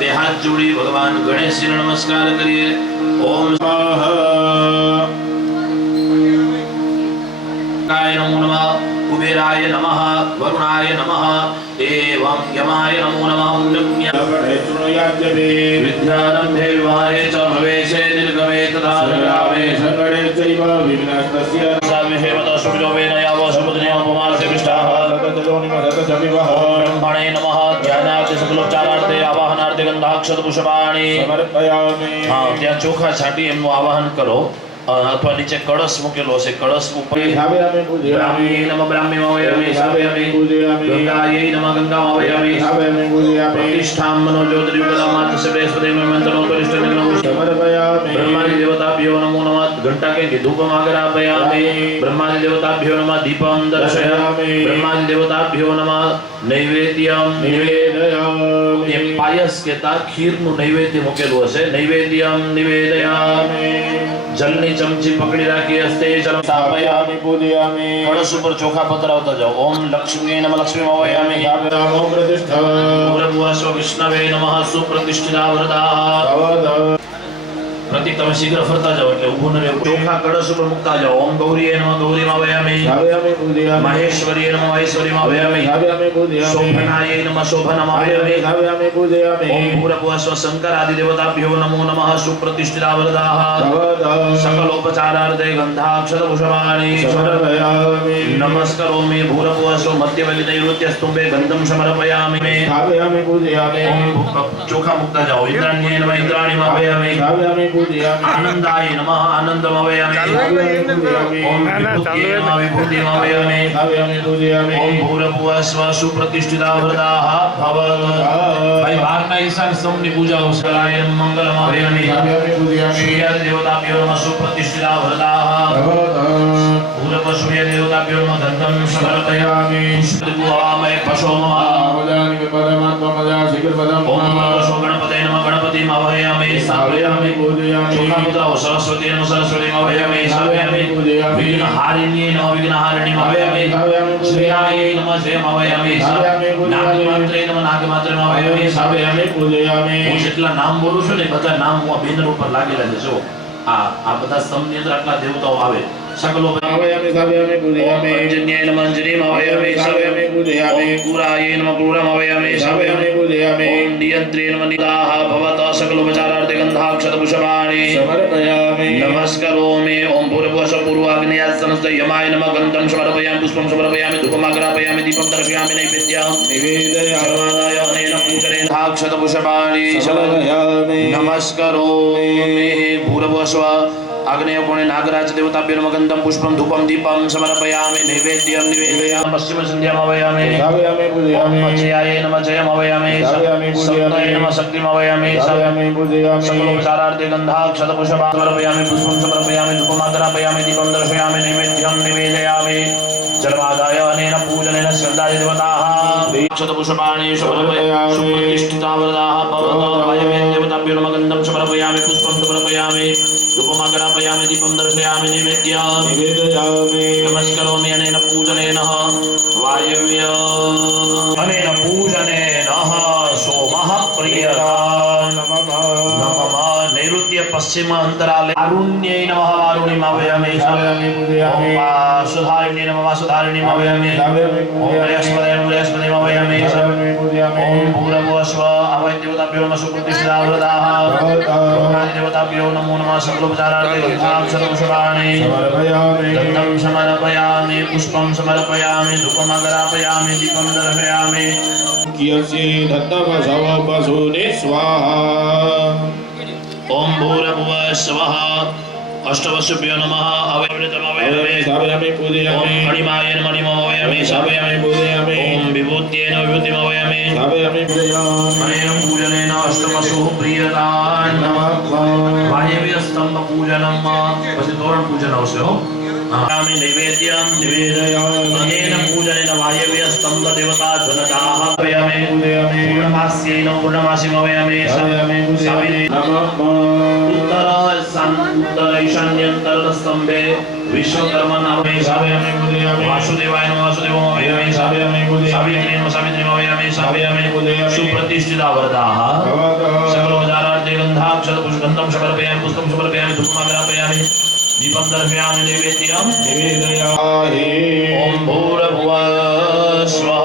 बे हाथ जोड़ी भगवान गणेश जी नमस्कार करिए। ओम नमो नमः, कुबेराय नमः, वरुणाय नमः, एवं यमाय नमो नमः। विद्यारंभे विवाहे च भवेशे निर्गमे तथा विरामे संगणे चैव विघ्नस्तस्य साविहेमत शुभजोवेन यावो शुभदिने उपमासे विष्टाः ब्रह्मणे नमः। ध्यानार्थे सकलोपचारार्थे आवाहनार्थे गंधाक्षत पुष्पाणि समर्पयामि। हां, ત્યાં ચોખા છાંટી એમનું આવાહન કરો अथवा नीचे कळश मुकेलो छे। कळश ऊपर ब्राह्मी नमः ब्राह्मी मवयामि सावयामि गंगायै नमः गंगा मवयामि प्रतिष्ठां मनोज्योतिर्युगदामात् श्रेष्ठदेव मंत्रो परिष्ठनिग्नो समर्पयामि। ब्रह्मादि देवताभ्यो नमो नमः। घंटा के धूपमाग्रापयामि। ब्रह्मादि देवताभ्यो नमः। दीपं दर्शयामि। ब्रह्मादि देवताभ्यो नमः। नैवेद्यं निवेदयामि। ये पायस केता खीरનું નૈવેદ્ય મૂકેલું હશે। નૈવેદ્યં નિવેદયામિ। जलनी चमची पकड़ी राखी हस्ते जलम स्थापयामि पूजयामि। कलश ऊपर चोखा पधरावता जाओ। ओम लक्ष्मी नमः लक्ष्मी मवयामि। ओम प्रतिष्ठा भूर्भुवस्व विष्णवे नमः। सुप्रतिष्ठिता वरदाः प्रतीक તમે शीघ्र फरता जाओ એટલે ઊભું ન રહેવું। ચોખા કળશ ઉપર મૂકતા જાઓ। ઓમ ગૌરીએ નમઃ ગૌરી મવયામિ। મહેશ્વરીએ નમઃ મહેશ્વરી મવયામિ। શોભનાય નમઃ શોભન મવયામિ। ઓમ ભૂર્ભુવસ્વ શંकर आदि देवताभ्यो नमो नमः। सुप्रतिष्ठिता वरदाः सकलोपचारार्थे गंधाक्षत पुष्पाणि समर्पयामि। नमस्करोमि भूर्भुवस्व मध्यबलि नैऋत्यस्तुम्भे गंधं समर्पयामि। ओम ચોખા મૂકતા જાઓ। ઇન્દ્રાણ્યે નમઃ ઇન્દ્રાણી મવયામિ। आनंदाय नमः आनंदं मवयामि। ओम विभूतिये नमः विभूतिं मवयामि। ओम भूर्भुवस्व सुप्रतिष्ठिता वरदाः भवतु। भाई बारना ईशान स्तंभની પૂજા હોશલાય મંગલમ મવયામિ। श्रीय देवताभ्यो नमः सुप्रतिष्ठिता वरदाः भूर्भुवस्व देवताभ्यो नमः गन्धं समर्पयामि। पुष्पवामय पशोमः ओम पशो गणपते नमः गणपति मवयामि। सावयामि चोखा मुद्राओ सरस्वती नमः सरस्वती मवयामि। सावयामि विघ्नहारिण्ये नमः विघ्नहारिणी मवयामि। श्रेयायै नमः श्रेय मवयामि। नागमात्रे नमः नागमात्रे मवयामि। सावयामि पूजयामि। હું જેટલા નામ બોલું છું ને બધા નામ હું આ બેનર ઉપર લાગેલા છે। જો આ બધા સ્તંભની અંદર આટલા દેવતાઓ આવે। सकलो मवयामि सावयामि पूजयामि। अंजन्याय नमः अंजनी मवयामि। सावयामि पूजयामि। पुरायै नमः पुरा मवयामि। सावयामि पूजयामि। ओम नियन्त्रे नमः निदाः भवतः सकलोपचारार्थे गन्धाक्षत पुष्पाणि समर्पयामि। नमस्करोमि। ओम भूर्भुवस्व पूर्वाग्नेयास्तनस्थ यमाय नमः गन्धं समर्पयामि पुष्पं समर्पयामि धूपमाग्रापयामि दीपं दर्शयामि नैवेद्यं निवेदयामि। अनेन पूजनेन गन्धाक्षत पुष्पाणि समर्पयामि। नमस्करोमि। भूर्भुवस्व आग्नेय कोणे नागराज देवताभ्यो नमः गन्धं पुष्पं धूपं दीपं समर्पयामि। नैवेद्यं निवेदयामि। पश्चिम संध्या मवयामि। सावयामि पूजयामि। जयाय नमः जय मवयामि। शक्तये नमः शक्ति मवयामि। सावयामि पूजयामि। सकलोपचारार्थे गन्धाक्षत पुष्पाणि समर्पयामि पुष्पं समर्पयामि धूपमाग्रापयामि दीपं दर्शयामि नैवेद्यं निवेदयामि। जलमादाय अनेन पूजनेन स्कन्धाय देवताः अक्षत पुष्पाणि समर्पयामि। सुप्रतिष्ठिता वरदाः भवतः। वायव्ये देवताभ्यो नमः गन्धं समर्पयामि पुष्पं समर्पयामि धूपमाग्रापयामि दीपं दर्शयामि नैवेद्यं निवेदयामि। नमस्करोमि। अनेन पूजनेन वायव्य अनेन पूजनेन सोमः प्रियतां नमः। नैऋत्य पश्चिम अंतराले अरुण्यै नमः अरुणि मवयामि। वासुधारिणी नमः वासुधारिणी मवयामि। ओम बृहस्पतये बृहस्पति मवयामि। ओम भूर्भुवस्व अवै देवताभ्यो नमः सुप्रतिष्ठिता वरदाः ब्रह्मादि देवताभ्यो नमो नमः सकलोपचारार्थे गन्धाक्षत पुष्पाणि समर्पयामि। गन्धं समर्पयामि पुष्पं समर्पयामि धूपमाग्रापयामि दीपं दर्शयामि। कियसि दत्तवसव पशुने स्वाहा। ओम भूर्भुवस्वः अष्टवसुभ्यो नमः अवैवृतमवयामि। सावयामि पूजयामि। ओम मणिमाय नमः मणिमवयामि। सावयामि पूजयामि। ओम विभूत्यै नमः विभूतिमवयामि। सावयामि पूजयामि। अनेन पूजनेन अष्टवसुः प्रियतां नमः। वायव्य स्तंभ पूजनं પછી તોરણ પૂજન આવશે હો। आमि नैवेद्यं निवेदयामि। अनेन पूजनेन वायव्य स्तंभ देवता जनताः पूजयामि पूर्णमास्यै नमः पूर्णमासीं आवाहयामि सावित्री उत्तर ईशान्यन्तरस्तम्भे विश्वकर्मा नामे सावयामि पूजयामि वासुदेवाय नमः वासुदेवाय सावयामि सावित्री नमः सावित्री आवाहयामि सावयामि सुप्रतिष्ठिता वरदाः सकलोपचारार्थे गन्धाक्षत पुष्पगन्धं समर्पयामि पुष्पं समर्पयामि धूपमाग्रापयामि दीपं दर्शयामि नैवेद्यं निवेदयामि ॐ भूर्भुवः स्वः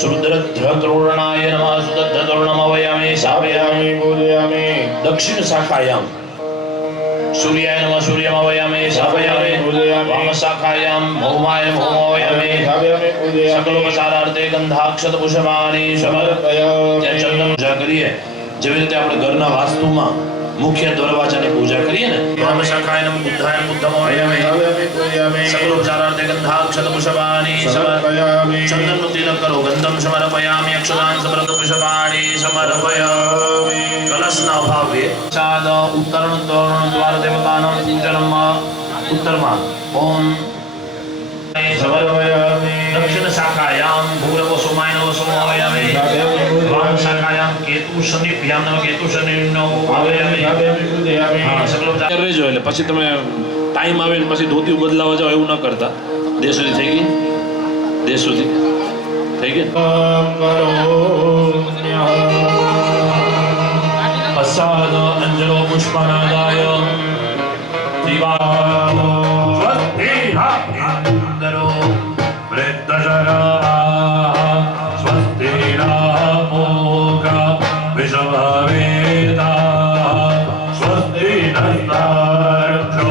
सुरुद्रध्रुवणाय नमः सुदद्धतरुणमावयामि सावयामि पूजयामि दक्षिण शाखायां सूर्याय नमः सूर्यमावयामि सावयामि वामशाखायां भौमाय भौमावयामि सकलोपचारार्थे गंधाक्षत पुष्पाणि समर्पयामि चंदन पूजा करिए જેવી રીતે આપણે ઘરના વાસ્તુમાં મુખ્ય દરવાજાની પૂજા કરીએ ને વામશાખાય નમઃ બુદ્ધાય બુદ્ધમાવયામિ सकलोपचारार्थे गंधाक्षत पुष्पाणि समर्पयामि चंदन तिलक करो गंधम समर्पयामि अक्षतान् समर्पित पुष्पाणि समर्पयामि कलशना भावे चाद उत्तरण द्वार देवतानां पूजनम् उत्तरमा ओम समर्पयामि दक्षिण शाखायां भूरव सोमाय नमः सोमावयामि वाम शाखायां केतु शनिभ्यां नमः केतु शनिनो आवयामि हां सकलोपचार રહેજો એટલે પછી તમે ટાઈમ આવે ને પછી ધોતી બદલાવા જાવ એવું ન કરતા દેશ સુધી થઈ ગઈ દેશ સુધી થઈ ગઈ અસાદ અંજલો પુષ્પનાદાય દીવા સ્વસ્તિ રામંદરો વૃદ્ધશરવા સ્વસ્તિ રામોગા વિષભવેદા સ્વસ્તિ નસ્તારક્ષો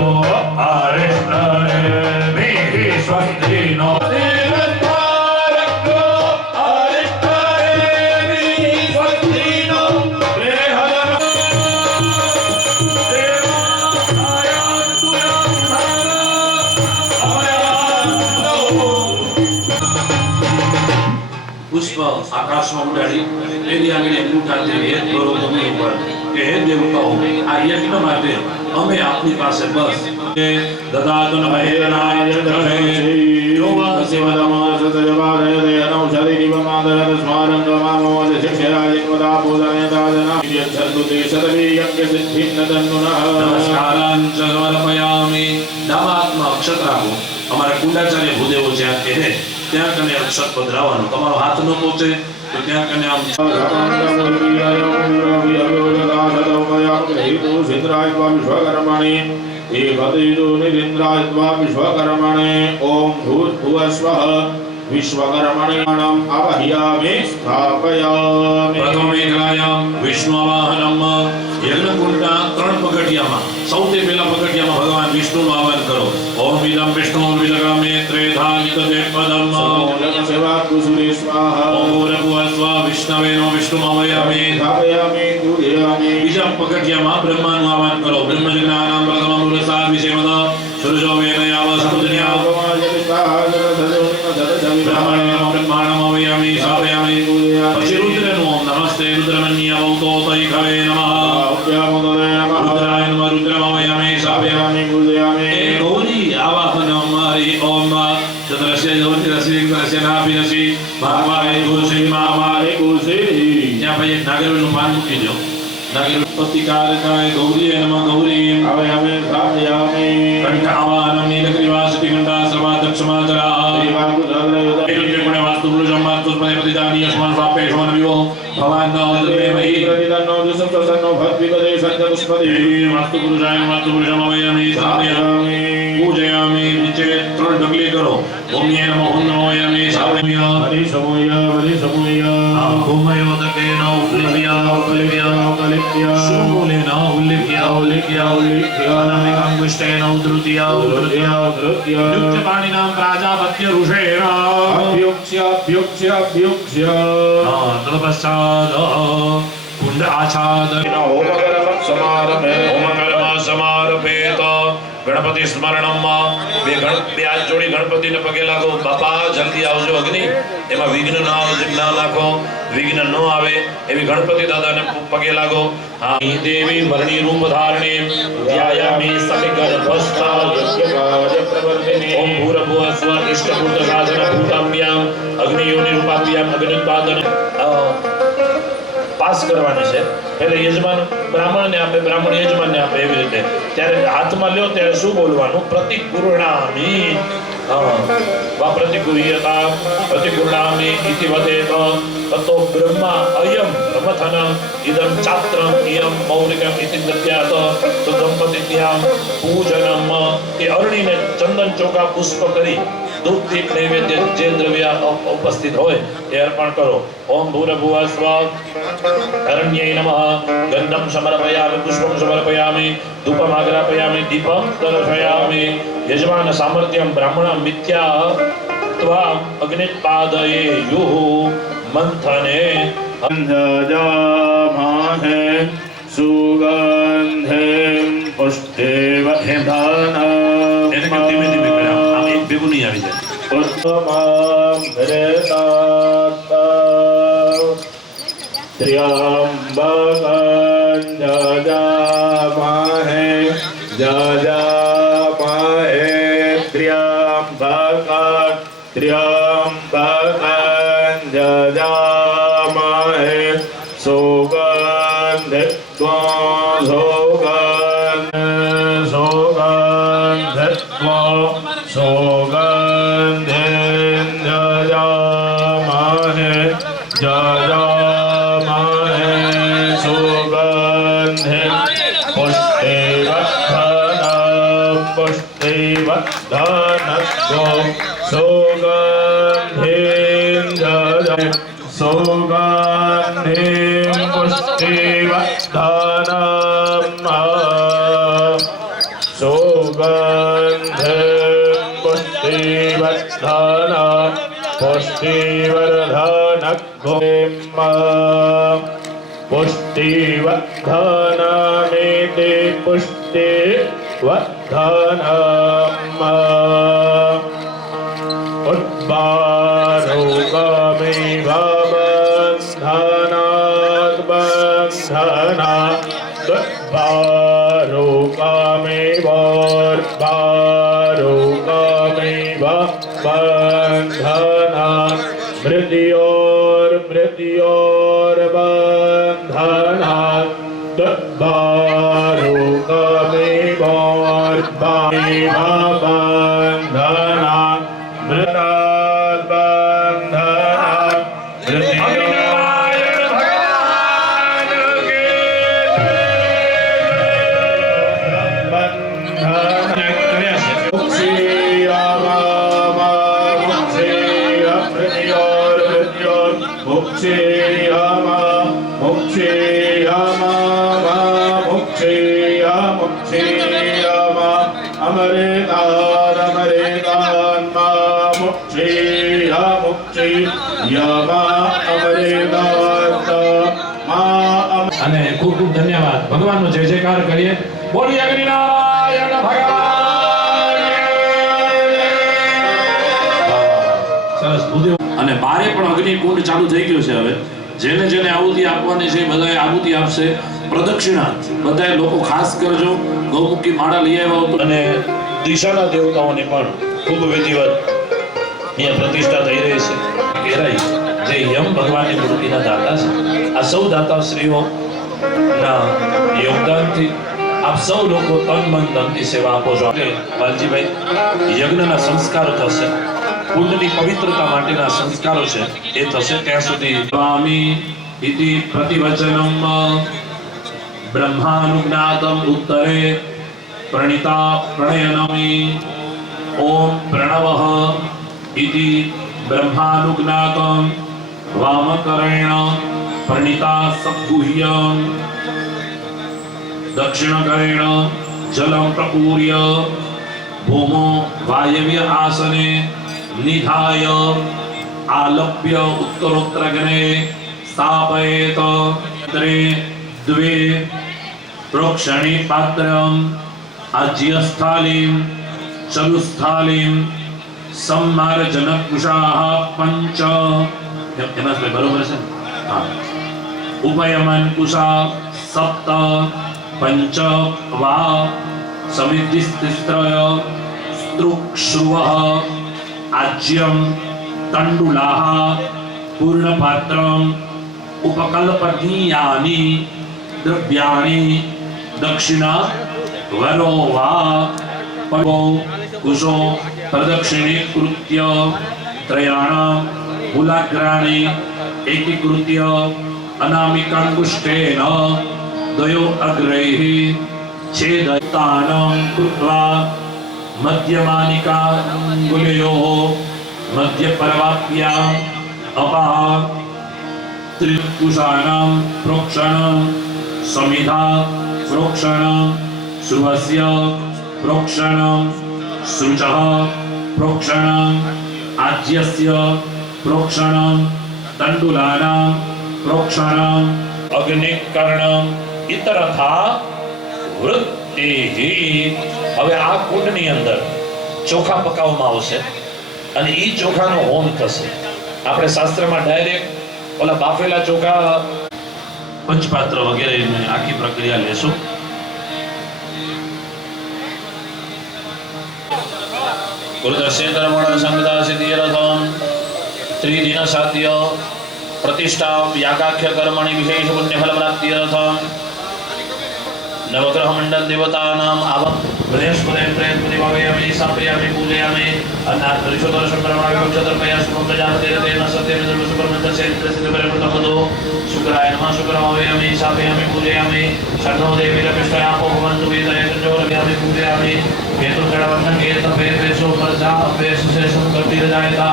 પુષ્પ આકાશમાં ઉડાડી એની આગળ ઉઠાતે હેત કરો તમે ઉપર કે હે દેવતાઓ આ યજ્ઞ માટે અમે આપની પાસે બસ દદાતન મહેરનાય ચંદ્રહે યોવા સેવદમા સતજવારયતે અનૌષધિ નિવમાદરત સ્વારંગમામો શિક્ષરાજિકવદા પૂજનેતાજના યચ્છન્તુતે સતવીયજ્ઞ સિદ્ધિં નદન્નુનઃ નમસ્કારાં ચ સમર્પયામિ દામાત્મા અક્ષત રાખો અમારા કુંડાચાર્ય ભૂદેવો જ્યાં કહે ત્યાં કને અક્ષત પધરાવવાનો તમારો હાથ ન પહોંચે તો ત્યાં કને આમ વિશ્વકર્મણે ઓમ ભૂર્ભુવસ્વઃ વિશ્વકર્મણામ આવાહયામિ સ્થાપયામિ પ્રથમેકલાયામ વિષ્ણુવાહનમ યજ્ઞકુંડના 3 પગથિયામાં સૌથી પહેલા પગથિયામાં ભગવાન વિષ્ણુનું આવાહન કરો ઓમ વિદમ વિષ્ણુ વિદગામે ત્રેધાનિત દેવપદમ ઓમ સેવા કુસુરે સ્વાહા ઓમ ભૂર્ભુવસ્વઃ વિષ્ણવે નમઃ વિષ્ણુમાવયામિ સ્થાપયામિ દુર્યામિ બીજા પગથિયામાં બ્રહ્માનું આવાહન કરો બ્રહ્મજ્ઞાનામ પ્રથમમ પુરસાદ વિષેમદ સુરજો વેદયાવ સમુદ્રયાવ બ્રહ્માણમાવયામિ સ્થાપયામિ પછી રુદ્રનું ઓમ નમસ્તે રુદ્રમન્યવતો તૈખવે નમઃ રુદ્રાય નમઃ રુદ્રમાવયામિ સ્થાપયામિ પૂજયામિ ગૌરી આવાહનમ હરિ ઓમ ચંદ્રસ્ય જ્યોતિરસ્ય ઇન્દ્રસ્ય નાભિરસી ભગવાય તુલસી મામારે કુલસી ત્યાં પછી નાગરનું પાન મૂકી દો નાગર પ્રતિકારકાય ગૌરી નમઃ ગૌરી આવાહયામિ સ્થાપયામિ કંઠાવાહનમ નીલગ્રીવાસતિ કંઠા સર્વાદક્ષમાતરા પૂજયામિ નીચે 3 ડગલી કરો ઓમ્યે નમઃ ઓમ નમોયામિ સાવમ્ય હરિ સમોય ભૂમયોદકેન ઉલ્લિપ્ય શૂલેન ઉલ્લિપ્ય અનામિકાં વિષ્ટેન ઉદ્ધૃત્ય યુક્તપાણિનાં પ્રાજાપત્ય ઋષેણ અભ્યુક્ષ્ય તદપશ્ચાદ कुंड आच्छादन ओम कर्म समारभेत ગણપતિ સ્મરણમ બે હાથ જોડી ગણપતિને પગે લાગો. બાપા જલ્દી આવજો અગ્નિ, એમાં વિઘ્ન ના નાખો, વિઘ્ન ન આવે એવી ગણપતિ દાદાને પગે લાગો. હા દેવી મરણી રૂપ ધારણી ધ્યાયામિ સમિગર્ભસ્થા યજ્ઞકાર્ય પ્રવર્તિની. ઓમ ભૂરભુવઃ સ્વઃ ઇષ્ટભૂત સાધન ભૂતાભ્યામ અગ્નિયોનિ રૂપાભ્યામ અગ્નિપાદન પાસ કરવાની છે. એટલે યજમાન બ્રાહ્મણને આપે, બ્રાહ્મણ યજમાનને આપે, એવી રીતે. ત્યારે હાથમાં લ્યો ત્યારે શું બોલવાનું? પ્રતિકુર્ણામિ. વા પ્રતિકુર્યતા પ્રતિકુર્ણામિ ઇતિ વદેત તતો બ્રહ્મા અયમ પ્રમથન ઇદં ચાત્રમ ઇયમ મૌલિકમ ઇતિ દત્યાત તો દંપતિત્યામ પૂજનમ. એ અરણીને ચંદન ચોખા પુષ્પ કરી દૂધ દીપ નૈવેદ્ય જે દ્રવ્ય ઉપસ્થિત હોય એ અર્પણ કરો. ઓમ ભૂરભુવઃ સ્વઃ અરણ્યે નમઃ ગંધમ સમર્પયામિ પુષ્પમ સમર્પયામિ ધૂપમ આગ્રાપયામિ દીપમ દર્શયામિ. યજમાન સામર્થ્યમ બ્રાહ્મણ મિથ્યા ત્વા અગ્નિપાદયેયુઃ મંથને અંધજામાહે સુગંધેમ પુષ્ટેવ ધાનમ. એને ધીમે ધીમે કર્યા, આમ એક ભેગું નહીં આવી જાય. ઉત્તમં હરેતાત ત્ર્યંબકં જજામહે જજામહે ત્ર્યંબકં ત્ર્યંબકં જજામહે સુગંધિત્વા સુગંધિં જજામહે જજામહે સુગંધિં પુષ્ટિવર્ધનમ પુષ્ટિવર્ધનસ્વો સુગંધિં જજામહે સુગંધિં પુષ્ટિવર્ધનમ સુગંધિં પુષ્ટિવર્ધનમ પુષ્ટિવર્ધનગોમ પુષ્ટિવર્ધનમિતિ પુષ્ટિવર્ધનમ ઉદ્બારોગમિવ બંધનાદ બંધનાદ ઉદ્બારોગમિવ બંધનાદ મૃત્યોર બંધનાદ ઉદ્બારોગમિવ બંધનાદ મૃત્યોર બંધનાદ અને ખૂબ ખૂબ ધન્યવાદ. ભગવાનનો જય જયકાર કરીએ. બોલીએ અગ્નિનારાયણ ભગવાન. સરસ ભૂદેવ. અને બારે પણ અગ્નિકુંડ ચાલુ થઈ ગયો છે. હવે જેને જેને આહુતિ આપવાની છે બધાએ આહુતિ આપશે. પ્રદક્ષિણા બધાએ લોકો ખાસ કરજો. ગૌમુખી માળા લઈ આવ્યા હતો. અને દિશાના દેવતાઓને પણ ખૂબ વિધિવત અહીંયા પ્રતિષ્ઠા થઈ રહી છે. ઘેરાઈ જે યમ ભગવાનની મૂર્તિના દાતા છે. આ સૌ દાતાશ્રીઓ ના યોગદાનથી આપ સૌ લોકો તન મન ધનથી સેવા આપો છો. વાલજીભાઈ યજ્ઞના સંસ્કારો થશે, કુંડની પવિત્રતા માટેના સંસ્કારો છે એ થશે. ત્યાં સુધી સ્વામી ઇતિ પ્રતિવચનમ બ્રહ્માનુજ્ઞાતમ ઉત્તરે પ્રણિતા પ્રણયનમી. ઓમ પ્રણવઃ ઇતિ બ્રહ્માનુજ્ઞાતમ વામકરેણ પ્રણિતા સદ્ગુહ્યમ દક્ષિણકરેણ જલમ પ્રપૂર્ય ભૂમો વાયવ્ય આસને નિધાય આલપ્ય ઉત્તરોત્તરગ્ને સ્થાપયેત. દ્વે પ્રોક્ષણી પાત્રમ आज्यस्थालीं चलुस्थालीं सम्मार्जनकुशाः पंच बरोबर है हाँ उपयमन कुशा सप्त पंच वा समितिस्त्रय स्त्रुक्श्रुवः आज्यं तण्डुलाः पूर्णपात्रम् उपकल्पनीयानि द्रव्याणि दक्षिणा वरो वा पवो कुशो प्रदक्षिणीकृत्य त्रयाणां मूलाग्राणि एकीकृत्य अनामिकाङ्गुष्ठेन द्वयो अग्रैः छेदतानं कृत्वा मध्यमानिकाङ्गुलयोः मध्यपर्वाप्याम् अपः त्रिकुशानां प्रोक्षणं समिधा प्रोक्षणं श्रुवस्य प्रोक्षणं श्रुचः प्रोक्षणं आज्यस्य प्रोक्षणं तण्डुलानां प्रोक्षणं अग्निकरणं इतरथा वृत्तिः। હવે આ કુંડની અંદર ચોખા પકાવવામાં આવશે અને ઈ ચોખાનો હોમ થશે। આપણે શાસ્ત્રમાં ડાયરેક્ટ ઓલા બાફેલા ચોખા પંચપાત્ર વગેરે આખી પ્રક્રિયા લેશું। गुरुदर्शेतरमण संगदा सिद्धिरथम त्रिदिन साध्य प्रतिष्ठा यागाख्य कर्मणि विशेष पुण्य फल प्राप्ति रथम नवग्रह मंडल देवतानाम आवत बृहस्पति प्रेतपति भावयामि सापयामि पूजयामि अन्नात् परिशोदर्शन परमाणु विवक्षतर प्रयास प्रजापति रतेन सत्यं सर्वसुपरमन्त्र सेन्द्र सिद्ध परमप्रतमदो शुक्राय नमः शुक्रभावयामि सापयामि पूजयामि षण्णो देवी रपिष्टया भवन्तु वेदये संजोरयामि पूजयामि केतु जडवन्नं केतपे पेशो प्रजा पेश शेषं कर्तिरजायता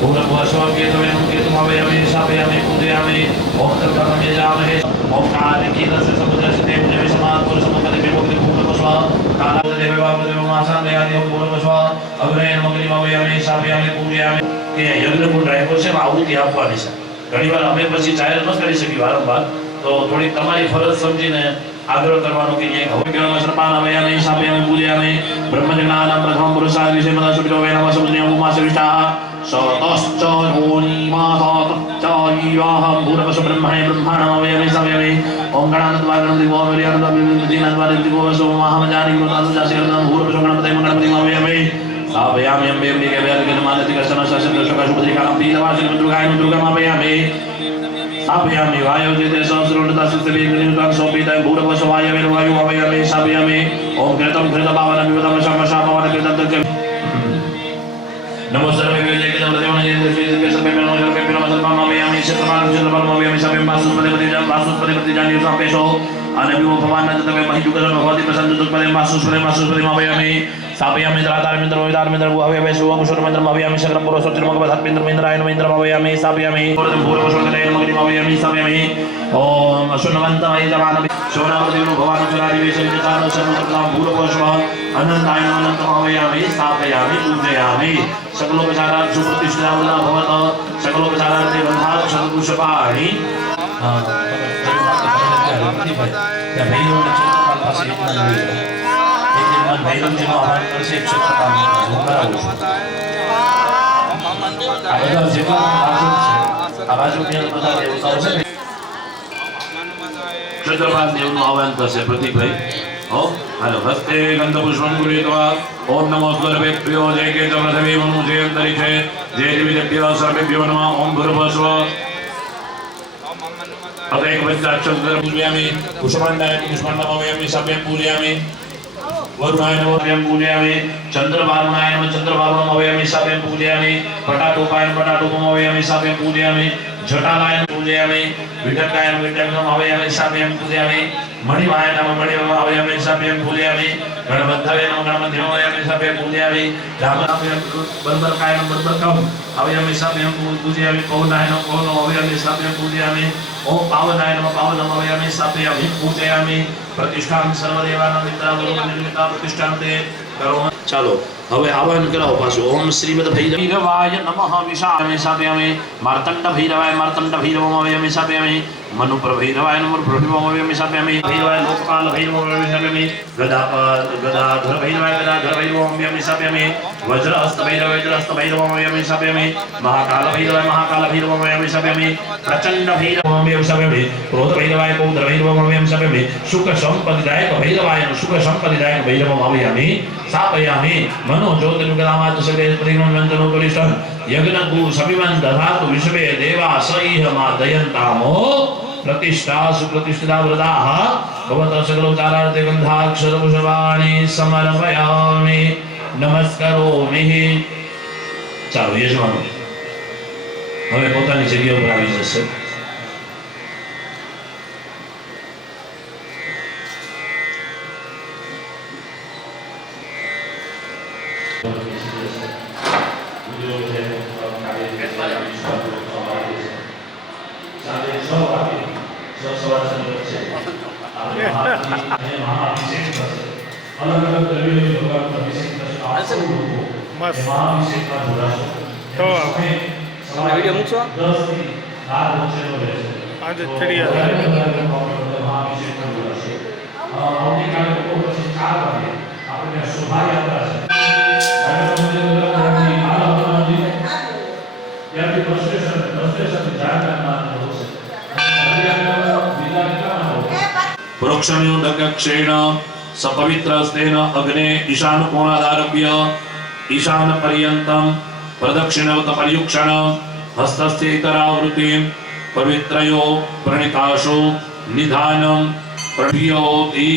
भूरभुवस्व केतवेन केतुमावयामि सापयामि पूजयामि ओम तत्कर्मयजामहे ओम कालिकीलस्य समुद्रस्य देवदेव समात् पुरुषमुखति विमुक्ति भूरभुवस्व कालादेववामदेवमासामयादि भूरभुवस्व अग्रयण मग्निमावयामि सापयामि पूजयामि કે યજ્ઞકુંડ રાખ્યો છે આહુતિ આપવાની છે। ઘણીવાર અમે પછી જાહેર ન કરી શકી વારંવાર, તો થોડી તમારી ફરજ સમજીને आग्रह करवानो कि ये हवन के नमः सर्पान अवयामि सापयामि पूजयामि ब्रह्मज्ञानं प्रथमं पुरुषाय विषय मद सुवितो वे नमः समुद्रं उमासविष्टा सतश्च योनिमाहं भूरवसु ब्रह्मणे ब्रह्माणं अवयामि सापयामि ओम गणानद्वा गणपति वो अवयानद्वा विजिनाद्वा दिवो वसु महामजानि गुरुतासु जासिरनं भूरवसु गणपति गणपति अवयामि सापयामि अम्बे अम्बिके वेदगण मानति कर्षण शासन शुभदिकां पीतवासिनं दुर्गां अवयामि सापयामि वायुजिते सहस्रोन्नता सुस्तिभिः गणितां सोपितं भूरवसु वायवे वायु अवयामि सापयामि ओम कृतं कृतभावनं विवदं शमशापवन कृतं तस्य नमो सर्वे वेदे नमः देवाय सर्वे नमः सर्वं अवयामि सर्वं अवयामि सर्वं वासुस्पति जानि सापेशो अनभियो भवान् तवे महिजुगलं भवति प्रसन्न दुःखपदे वासुस्पति अवयामि सापयामि द्रातारमिन्द्र भुववे शिवमुषुरमन्द्रं अवयामि शक्रं पुरोसोत्तिर्मगवधत्मिन्द्रमिन्द्राय नमेन्द्रं अवयामि सापयामि भूरवसुकले मग्निमवयामि सापयामि ओम अशुनवन्तमयितमानवि सोनावदेवो भवानुचरादिवेशविजतानो सर्वसर्वं भूरवस्व अनन्ताय अनन्तं अवयामि सापयामि पूजयामि सकलोपचारात् सुप्रतिष्ठिता भवत सकलोपचारार्थे बन्धात् शतपुष्पाणि भैरवजीનો આહવાન કરશે ક્ષેત્રપાલને હું કરાવું છું। આ બધા જેટલા બાજુ છે આ બાજુની અંદર બધા દેવતાઓ છે ક્ષેત્રપાલ દેવનું આહવાન કરશે પ્રતિકભાઈ। હો હાલો હસ્તે ગંધપુષ્પં ગૃહીત્વા ઓમ નમો સર્વેભ્યો જય કે પ્રથમે મનુ જય અંતરિક્ષે જય દિવ્યેભ્યો સર્વેભ્યો નમઃ ઓમ ભૂર્ભુવસ્વ अब एक बच्चा चंद्र पूजयामि पुष्पाण्डाय पुष्पाण्डमवयामि सभ्यं पूजयामि वरुणाय नमः पूजयामि चंद्रवारुणाय नमः चंद्रवारुणं अवयामि सभ्यं पूजयामि पटाटोपाय पटाटोपं अवयामि सभ्यं पूजयामि जटालाय पूजयामि विठक्काय विठक्कं अवयामि सभ्यं पूजयामि मणिमाय नमः मणिमं अवयामि सभ्यं पूजयामि गणपतये नमः गणपतिं अवयामि सभ्यं पूजयामि रामाय बर्बरकाय बर्बरकं अवयामि सभ्यं पूजयामि पवनाय नमः पवनं अवयामि सभ्यं पूजयामि ओम पावनाय नमः पावनं अवयामि सापयामि पूजयामि प्रतिष्ठां सर्वदेवानां मित्रावलोकनिर्मिता प्रतिष्ठान्ते करो। चलो હવે આવાહન કરાવો પાછું ઓમ શ્રીમદ ભૈરવાય નમઃ વિશામે સાપયામે માર્તંડ ભૈરવાય માર્તંડ ભૈરવમ અવયામે સાપયામે मनु प्रभैरवाय नमः प्रभैरवाय साप्यामि भैरवाय लोकपाल भैरवाय साप्यामि गदाधर भैरवाय गदाधर भैरवाय साप्यामि वज्रहस्त भैरवाय साप्यामि महाकाल भैरवाय साप्यामि प्रचंड भैरवाय साप्यामि क्रोध भैरवाय क्रोध भैरवाय साप्यामि सुख संपदिदायक भैरवाय स्थापयामि मनो ज्योतिर्गदामात् सर्वे प्रतिमंजनो कलिष्ठ यज्ञकु सविमं दधातु विश्वे देवा सईह मा दयन्तामो प्रतिष्ठा सुप्रतिष्ठिता व्रताः भवतः सकलोपचारार्थे गन्धाक्षरपुष्पाणि समर्पयामि नमस्करोमि। ચાલો યજમાનો હવે પોતાની જગ્યા ઉપર આવી જશે। वीडियो મૂકશો આજે ફરી प्रोक्षणयोदकक्षेण सपवित्रस्तेन अग्ने ईशानकोणादारभ्य ईशानपर्यन्तं प्रदक्षिणवत पर्युक्षण हस्तस्थेतरावृतिं पवित्रयो प्रणिताशो निधानं प्रभियोति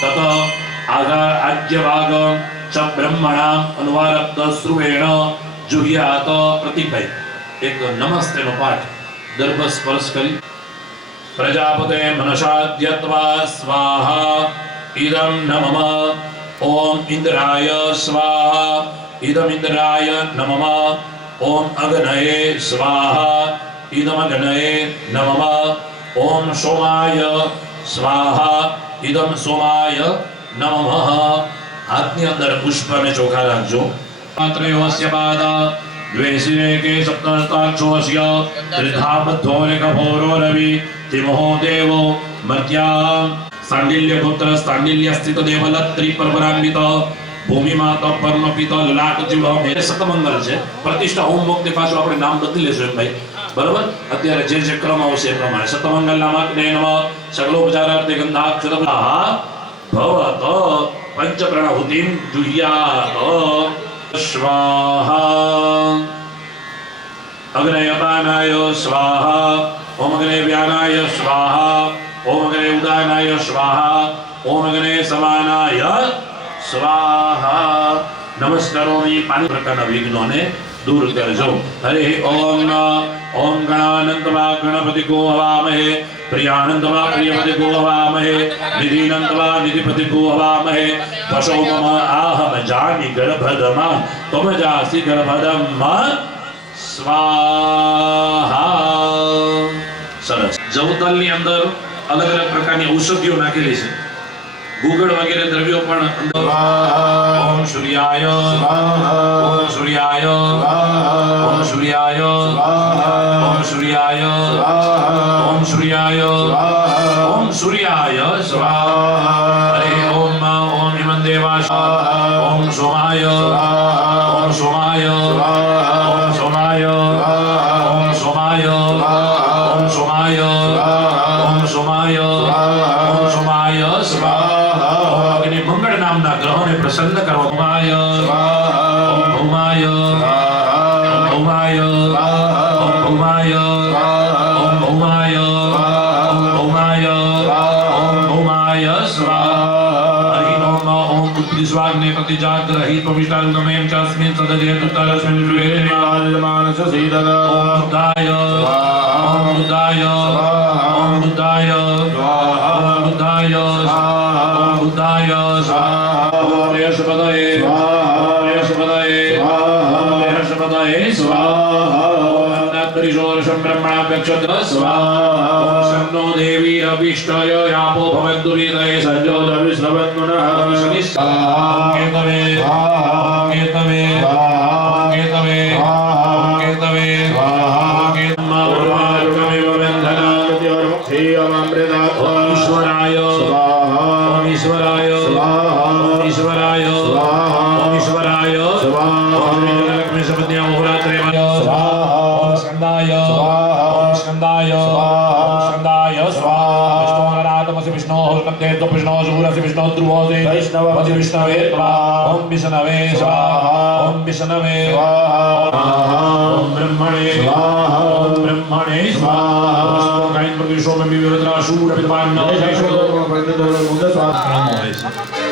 तत आज्यभाग च ब्रह्मणाम् अनुवारब्धश्रुवेण जुह्यात प्रतिभय। एक नमस्तेनो पाठ दर्भ स्पर्श करी प्रजापते मनसाद्यत्वा स्वाहा इदं नमः ओम इंद्राय स्वाहा इदम इंद्राय नमः ओम अग्नये स्वाहा इदम अग्नये नमः ओम सोमाय स्वाहा इदम सोमाय नमः। हाथनी अंदर पुष्प ने चोखा रखजो। त्रयोस्य पादा द्वे शिरे के सप्तहस्ताक्षोऽस्य त्रिधा बद्धो लेखभोरो रवि तिमहो देवो मर्त्यां सांडिल्यपुत्र सांडिल्यस्थित देवलत्री परपरान्वित भूमि माता परमपिता ललाट જીવ એ સતમંગલ છે। પ્રતિષ્ઠા હોમ મુક્તિ પાછો આપણે નામ બદલી લેશું એમ ભાઈ બરોબર। અત્યારે જે ક્રમ આવશે એ પ્રમાણે સતમંગલ નામાગ્ને નમઃ સકલોપચારાર્થે ગંધાક્ષતઃ ભવત પંચપ્રણાહુતિં જુહ્યાત સ્વાહા अग्नयपानाय स्वाहा ओम अग्ने व्यानाय स्वाहा ओम अग्ने उदानाय स्वाहा ओम अग्ने समानाय स्वाहा। नमस्कारोमि पानी प्रकारना विघ्नोने दूर करजो। हरे ओम ओम गणानंतवा गणपति को हवामहे प्रियानंतवा प्रियपति को हवामहे निधिनंतवा निधिपति को हवामहे पशो मम आहम जानि गर्भधमा त्वम जासि गर्भधमा स्वाहा। सरस जवतलनी अंदर अलग अलग प्रकारनी औषधिओ नाखेली छे। गुगळ वगैरे द्रव्यो पण अंदर ओम सूर्याय ओम सूर्याय ओम सूर्याय ओम सूर्याय ओम सूर्याय ओम सूर्याय स्वाहा। हरे ओम ओम हिमं देवाय ओम सोमाय ओम सोमाय ओम सोमाय ओम सोमाय ओम सोमाय ओम सोमाय ओम सोमाय स्वाहा। अग्नि मंगल नामना ग्रहोने प्रसन्न करो। भौमाय ओम भौमाय ओम भौमाय ओम भौमाय ओम भौमाय ओम भौमाय ओम भौमाय स्वाहा। हरि ओम ओम उत्तिस्वाग्ने प्रतिजाग्रहित पवित्रांगमें चास्मिन् सदजेतु तस्मिन् विवे मानस सीदग ओम बुद्धाय ओम बुद्धाय ओम बुद्धाय ओम बुद्धाय ओम बुद्धाय ओम यशपदये ओम यशपदये ओम यशपदये स्वाहा। ओम अन्नत्रिशोरशं ब्रह्मणाभ्यक्षत स्वाहा। ओम शन्नो देवी अभिष्टय यापो भवन्तुरीतये सञ्जोदविश्रवन्नुनः केतवे केतवे केतवे केतवे केतमे बन्धना भक्ते तो विष्णु सूरस्य विष्णु ध्रुवोदे वैष्णवति विष्णवे स्वाहा ओम विष्णवे स्वाहा ओम विष्णवे स्वाहा ओम ब्रह्मणे स्वाहा ओम ब्रह्मणे स्वाहा गायन प्रविष्टो में विविधता शूर विद्वान न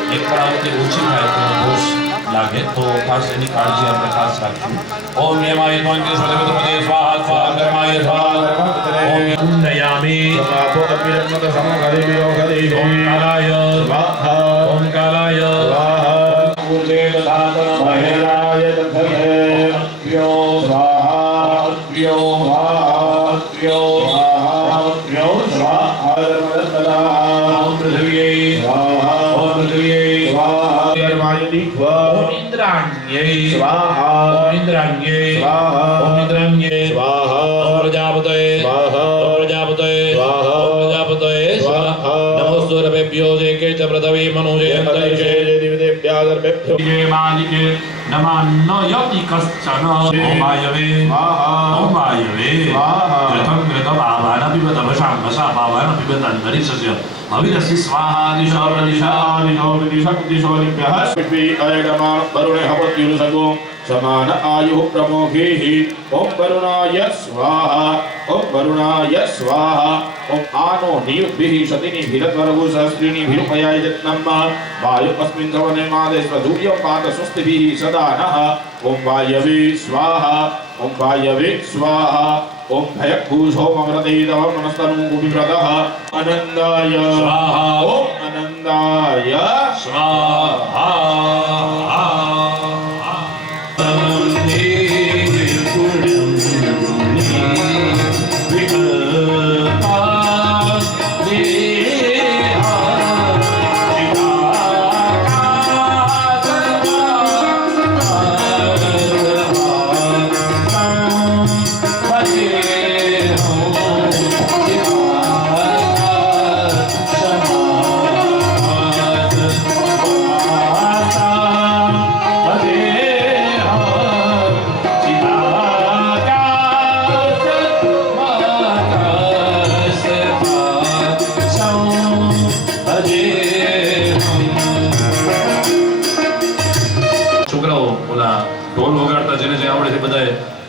एक प्रावती ओછી થાય તો દોષ લાગે તો ખાસ એની કાળજી આપણે ખાસ રાખવી ઓમ યમાય ત્વંકે સ્વદેવતમદે સ્વાહા સ્વાહા કર્માય સ્વાહા ઓમ ઉન્નયામિ સ્વાહો અપિરત્મત સમગરિયો ગરિયો ઓમ કાલાય સ્વાહા ઓમ કાલાય સ્વાહા ऊर्जे दधातन महेराय दधते प्यो स्वाहा प्यो स्वाहा प्यो स्वाहा प्यो स्वाहा नर्मदा ओम पृथ्व्यै स्वाहा ओम पृथ्व्यै स्वाहा कर्मायति ओम इंद्राण्यै स्वाहा ओम इंद्राण्यै स्वाहा ओम इंद्राण्यै स्वाहा ओम प्रजापतये स्वाहा ओम प्रजापतये स्वाहा ओम प्रजापतये स्वाहा नमोस्तुभ्यो जेके च पृथ्वी मनोजे अंतरिक्षे देवदेव्यागर्भ्यो ये मालिके नमः यति कश्चन ओम वायवे स्वाहा ओम वायवे स्वाहा कृतं कृतभावान पिबत वशांसा भावान पिबत अंतरिक्षस्य अविरसि स्वाहा दिशो दिशा दिशो दिशो दिभ्यः पृथ्वी अयगमा वरुणे हवत्युरुसगो समान आयुः प्रमोघेः ओम वरुणाय स्वाहा ओम वरुणाय स्वाहा ओम आनो नियुद्भिः शतिनिभिरत्वरगु सहस्रिणिभिरुपयाय यत्नम् वायु अस्मिन् धवने मादे स्वधूर्यं पात स्वस्तिभिः सदा नः ओम वायवे स्वाहा ओम वायवे स्वाहा ओम भयभूषो ममृतेदव मनस्तनूभिव्रतः अनन्दाय स्वाहा ओम अनन्दाय स्वाहा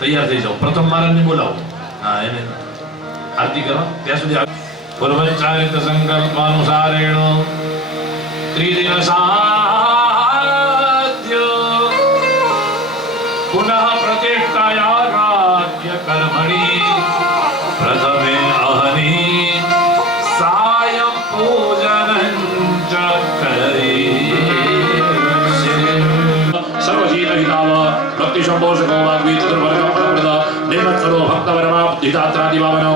तैयार થઈ જાઓ પ્રથમ મહારાજને બોલાવો હા એને આરતી કરો ત્યાં સુધી પૂર્વચારિત સંકલ્પાનુસારેણ ત્રિદિન સાધ્ય પુનઃ પ્રતિષ્ઠાયારાધ્ય કર્મણિ પ્રથમે અહનિ સાયં પૂજનં ચ કરી सर्वजीवहिताव भक्ति संपोषको वाग्वीचतुर्वर्गं प्रदा निर्मत्सरो भक्तवरमाब्धिदात्रादिभावनो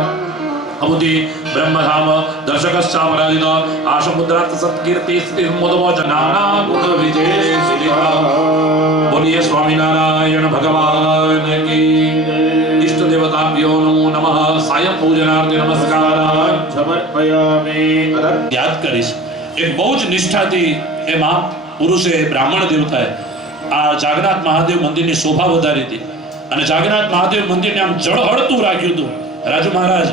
अबुद्धि ब्रह्मधाम दर्शकश्चापराजित आशमुद्रात् सत्कीर्ति स्थिति मोदमो जनाना गुण विजय श्रीहा बोलिए स्वामीनारायण भगवान की इष्ट देवताभ्यो नमो नमः सायं पूजनार्थे नमस्कारान् समर्पयामि याद करीश एक बहुत निष्ठाથી એમાં પુરુષે બ્રાહ્મણ દેવતાએ આ જાગનાથ મહાદેવ મંદિરની શોભા વધારી હતી અને જાગનાથ મહાદેવ મંદિરને આમ જળહળતું રાખ્યું હતું રાજુ મહારાજ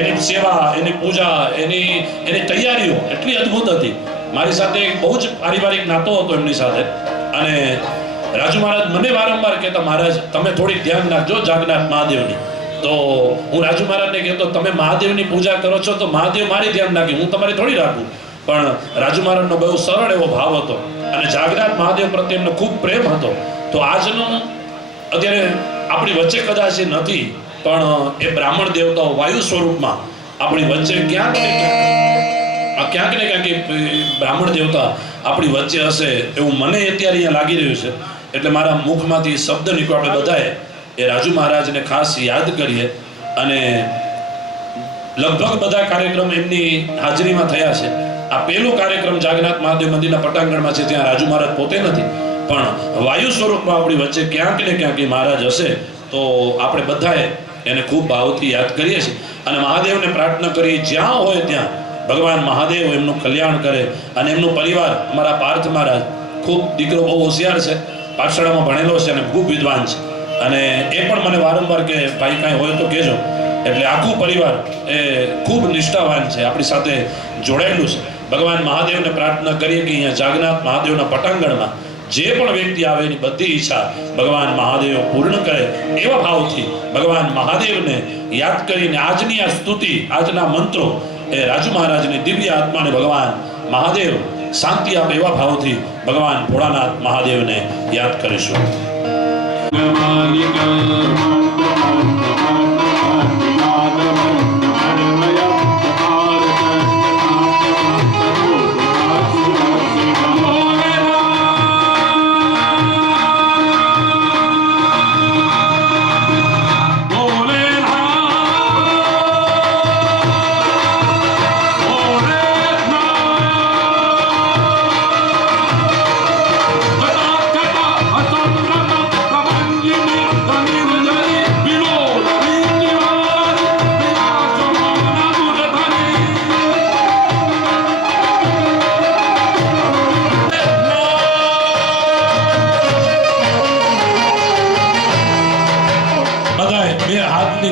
એની સેવા એની પૂજા એની તૈયારીઓ એટલી અદ્ભુત હતી મારી સાથે એક બહુ જ પારિવારિક નાતો હતો એમની સાથે અને રાજુ મહારાજ મને વારંવાર કહેતા મહારાજ તમે થોડીક ધ્યાન રાખજો જાગનાથ મહાદેવની તો હું રાજુ મહારાજને કહેતો તમે મહાદેવની પૂજા કરો છો તો મહાદેવ મારી ધ્યાન રાખે હું તમારી થોડી રાખું પણ રાજુ મહારાજનો બહુ સરળ એવો ભાવ હતો અને જાગનાથ મહાદેવ પ્રત્યે એમનો ખૂબ પ્રેમ હતો તો આજનું અત્યારે આપણી વચ્ચે કદાચ એ નથી પણ એ બ્રાહ્મણ દેવતાઓ વાયુ સ્વરૂપમાં આપણી વચ્ચે ક્યાંક ને ક્યાંક બ્રાહ્મણ દેવતા આપણી વચ્ચે હશે એવું મને અત્યારે અહીંયા લાગી રહ્યું છે એટલે મારા મુખમાંથી શબ્દ નીકળ્યો આપણે બધાએ એ રાજુ મહારાજને ખાસ યાદ કરીએ અને લગભગ બધા કાર્યક્રમ એમની હાજરીમાં થયા છે આ પહેલો કાર્યક્રમ જાગનાથ મહાદેવ મંદિરના પટાંગણમાં છે ત્યાં રાજુ મહારાજ પોતે નથી પણ વાયુ સ્વરૂપમાં આપણી વચ્ચે ક્યાંક ને ક્યાંક એ મહારાજ હશે તો આપણે બધાએ એને ખૂબ ભાવથી યાદ કરીએ છીએ અને મહાદેવને પ્રાર્થના કરીએ જ્યાં હોય ત્યાં ભગવાન મહાદેવ એમનું કલ્યાણ કરે અને એમનો પરિવાર અમારા પાર્થ મહારાજ ખૂબ દીકરો બહુ હોશિયાર છે પાઠશાળામાં ભણેલો છે અને ખૂબ વિદ્વાન છે અને એ પણ મને વારંવાર કે ભાઈ કાંઈ હોય તો કહેજો એટલે આખું પરિવાર એ ખૂબ નિષ્ઠાવાન છે આપણી સાથે જોડાયેલું છે ભગવાન મહાદેવને પ્રાર્થના કરીએ કે અહીંયા જાગનાથ મહાદેવના પટાંગણમાં જે પણ વ્યક્તિ આવે એની બધી ઈચ્છા ભગવાન મહાદેવ પૂર્ણ કરે એવા ભાવથી ભગવાન મહાદેવને યાદ કરીને આજની આ સ્તુતિ, આજના મંત્રો એ રાજુ મહારાજની દિવ્ય આત્માને ભગવાન મહાદેવ શાંતિ આપે એવા ભાવથી ભગવાન ભોળાનાથ મહાદેવને યાદ કરીશું.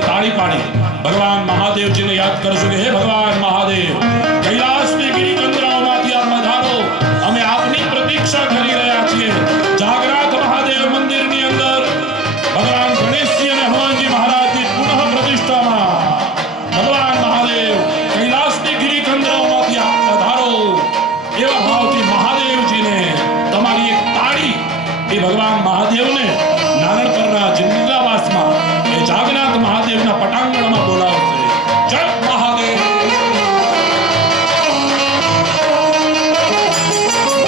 તાળી પાડી ભગવાન મહાદેવજીને યાદ કરશું કે હે ભગવાન મહાદેવ, કૈલાસની ગિરિકંદરાઓમાંથી આપ પધારો, અમે આપની પ્રતીક્ષા કરી રહ્યા છીએ. જાગનાથ મહાદેવ મંદિરની અંદર ભગવાન ગણેશજી અને હનુમાનજી મહારાજની પુનઃ પ્રતિષ્ઠામાં ભગવાન મહાદેવ કૈલાસની ગિરિકંદરાઓમાંથી આપ પધારો એવા ભાવથી મહાદેવજીને તમારી એક તાળી એ ભગવાન મહાદેવને નારણપરના જિંદાવાસમાં જાગનાથ મહાદેવના પટાંગણમાં બોલાવશે. જય મહાદેવ.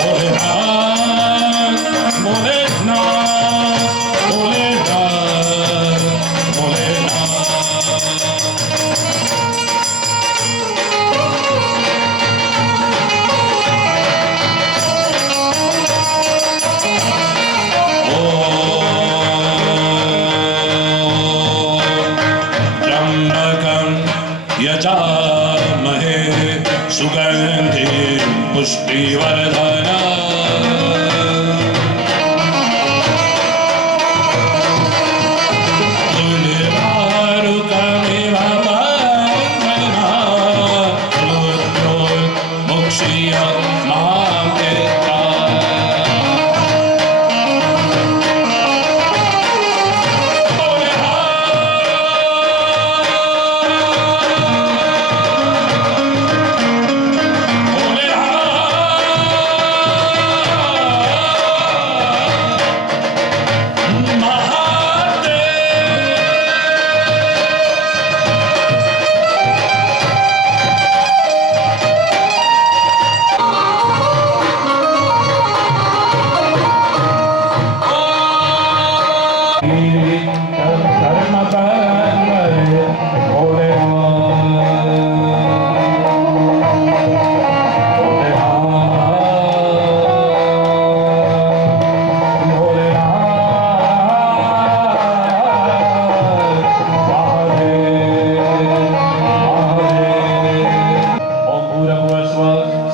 ભોલેનાથ ભોલેનાથ ભોલેનાથ यजामहे सुगन्धिं पुष्टिवर्धनम् तुल्यवारुकमिव बन्धनात् रुद्रोन्मुक्षीय मां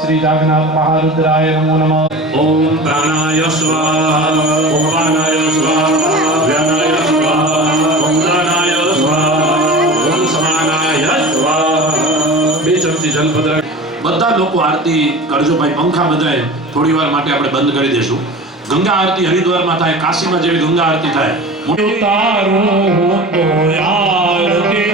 श्री जागन्नाथ महारुद्राय नमो नमः। ओम प्राणाय स्वाहा, ओम पानाय स्वाहा, व्यानाय स्वाहा, ओम दानाय स्वाहा, ओम समानाय स्वाहा। બે ચમચી જલ પધરાવી બધા લોકો આરતી કરજો ભાઈ. પંખા બધાય થોડી વાર માટે આપણે બંધ કરી દેશું. ગંગા આરતી હરિદ્વારમાં થાય, કાશીમાં જેવી ગંગા આરતી થાય. ઉતારું હું તો આરતી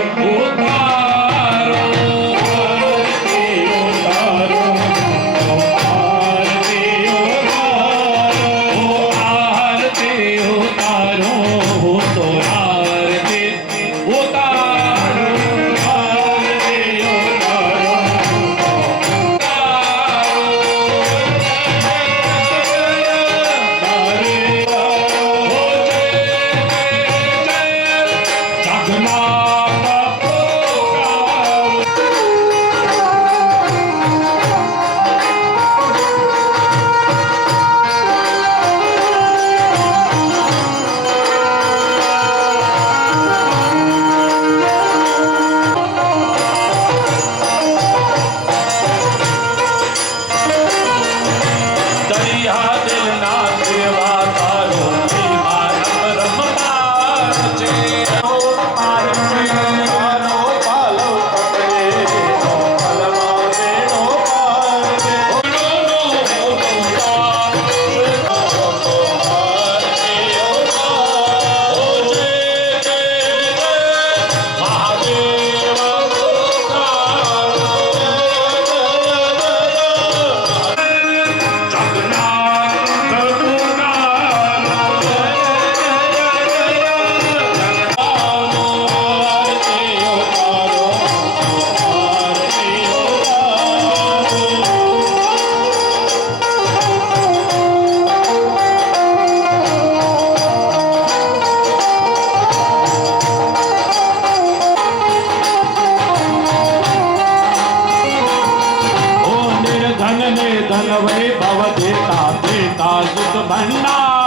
મને ધન વૈભવ દેતા દેતા સુખ ભંડાર